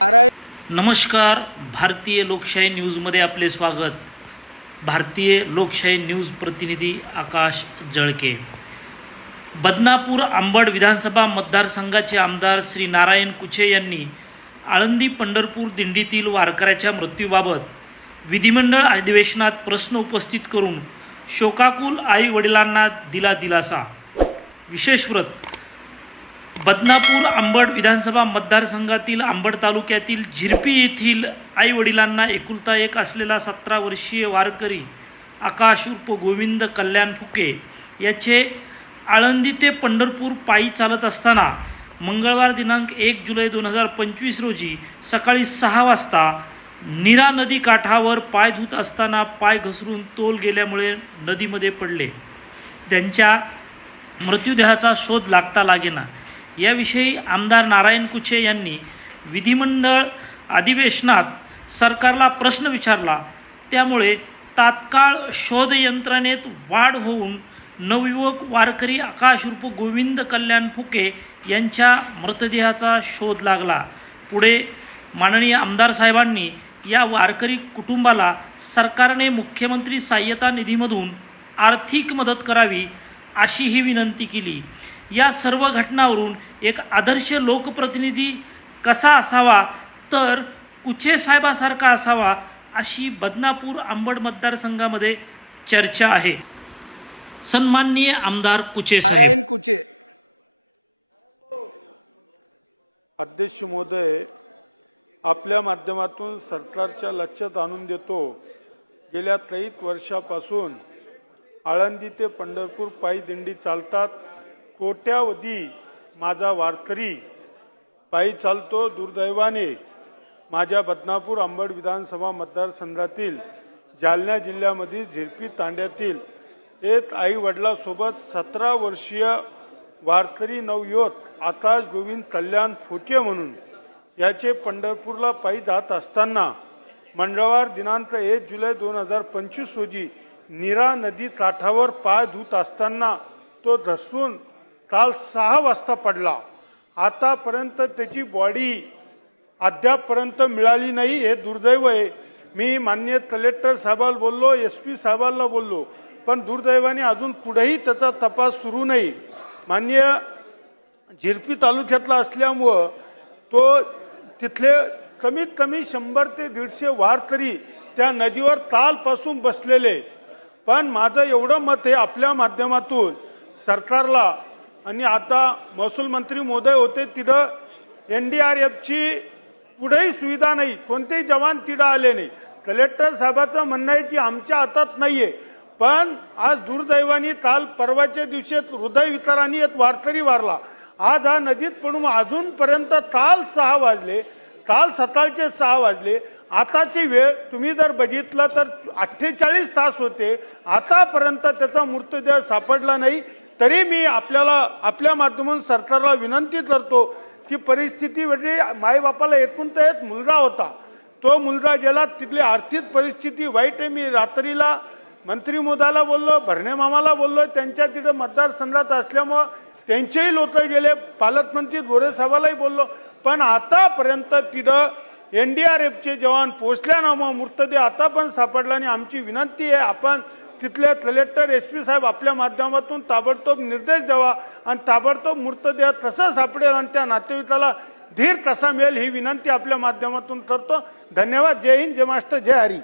नारायण नमस्कार भारतीय लोकशाही न्यूजमध्ये आपले स्वागत. भारतीय लोकशाही न्यूज प्रतिनिधी आकाश जळके. बदनापूर आंबड विधानसभा मतदारसंघाचे आमदार श्री नारायण कुचे यांनी आळंदी पंढरपूर दिंडीतील वारकऱ्याच्या मृत्यूबाबत विधिमंडळ अधिवेशनात प्रश्न उपस्थित करून शोकाकुल आई वडिलांना दिला दिलासा. विशेष व्रत बदनापूर आंबड विधानसभा मतदारसंघातील आंबड तालुक्यातील झिरपी येथील आई वडिलांना एकुलता एक असलेला सतरा वर्षीय वारकरी आकाश उर्फ गोविंद कल्याण फुके याचे आळंदी ते पंढरपूर पायी चालत असताना मंगळवार दिनांक एक जुलै दोन हजार पंचवीस रोजी सकाळी सहा वाजता नीरा नदी काठावर पाय धुत असताना पाय घसरून तोल गेल्यामुळे नदीमध्ये पडले. त्यांच्या मृत्यूदेहाचा शोध लागता लागेना. याविषयी आमदार नारायण कुचे यांनी विधिमंडळ अधिवेशनात सरकारला प्रश्न विचारला. त्यामुळे तात्काळ शोध यंत्रणेत वाढ होऊन नवयुवक वारकरी आकाश गोविंद कल्याण फुके यांच्या मृतदेहाचा शोध लागला. पुढे माननीय आमदार साहेबांनी या वारकरी कुटुंबाला सरकारने मुख्यमंत्री सहाय्यता निधीमधून आर्थिक मदत करावी अशी ही विनंती केली. या सर्व घटनावरून एक आदर्श लोकप्रतिनिधी कसा असावा तर कुचे साहेबासारखा असावा अशी बदनापूर आंबड मतदारसंघामध्ये चर्चा आहे. सन्माननीय आमदार कुचे साहेब. नारायण कुचे. अध्यक्ष महोदय आपल्या माध्यमातून सरकारच्या लक्षात आणून देतो गेल्या कैक वर्षापासून आळंदी ते पंढरपूर पायी दिंडी चालतात. कोट्यावधी माझा वारकरी. पायी चालतो दुर्दैवाने. माझ्या बदनापूर अंबड विधानसभा मतदारसंघातील जालना जिल्ह्यामधील झिरपी तांड्यातील एक आई वडिलासोबत सतरा वर्षीय वारकरी नवयुवक आकाश गोविंद कल्याण फोटे म्हणून याचे पंढरपूरला पायी जात असताना मंगळवार दिनांक एक जुलै दोन हजार पंचवीस रोजी नीरा नदी काठावर पाय धुत असताना तो धसून काल सहा वाजता पडला. आतापर्यंत त्याची बॉडी अद्यापपर्यंत मिळाली नाही हे दुर्दैव आहे. मी मान्य कलेक्टर साहेबाला बोललो एस पी साहेबांना बोललो पण दुर्दैवाने अजून पुढेही त्याचा तपास सुरू नाही. मान्य झिरपी तालुक्यातला असल्यामुळं तो तिथले कमीत कमी शंभर ते दीडशे वारकरी त्या नदीवर कालपासून बसलेले. पण माझं एवढं मत आहे आपल्या माध्यमातून सरकारला आणि आता महसूल मंत्री मोदय होते तिथं एन डी आर एफची कुठेही सुविधा नाही कोणतेही जवान तिथं आले नाही. कलेक्टर साहेबाचं म्हणणं आहे की आमच्या हातात नाहीये. पण आज दुर्दैवानी काल परवाच्या दिवशी हृदय विकाराने एक वारकरी वारला. आज हा नदीत पडून अजूनपर्यंत काल सहा वाजले काल सकाळचे सहा वाजले. आताची वेळ तुम्ही जर बघितलं तर अठ्ठेचाळीस तास होते. आतापर्यंत त्याचा मृतदेह सापडला नाही. तरी मी आपल्याला आपल्या माध्यमातून सरकारला विनंती करतो की परिस्थिती वेगळी माईबापाला एकूण तर एक मुलगा होता. तो मुलगा गेला तिथली आर्थिक परिस्थिती वाईट आहे. मी रात्रीला मंत्री मोदाला बोललो भरणे मामाला बोललो. त्यांच्या तिथं मतदारसंघात असल्यामुळं त्यांचेही लोक गेले पालकमंत्री गोरेसाहेबालाही बोललो. पण आतापर्यंत तिथं एन डी आर एफचे जवान पोचल्यानं मृतदेह आता पण सापडला आणि आमची विनंती आहे आपण तिथल्या कलेक्टर एस पी साहेब आपल्या माध्यमातून ताबडतोब निर्देश द्यावा आणि ताबडतोब मृतदेह कसा सापडेल आणि त्या नातेवाईकाला धीर कसा मिळेल ही विनंती आपल्या माध्यमातून करतो. धन्यवाद. जय हिंद. जय महाराष्ट्र. जय हरी.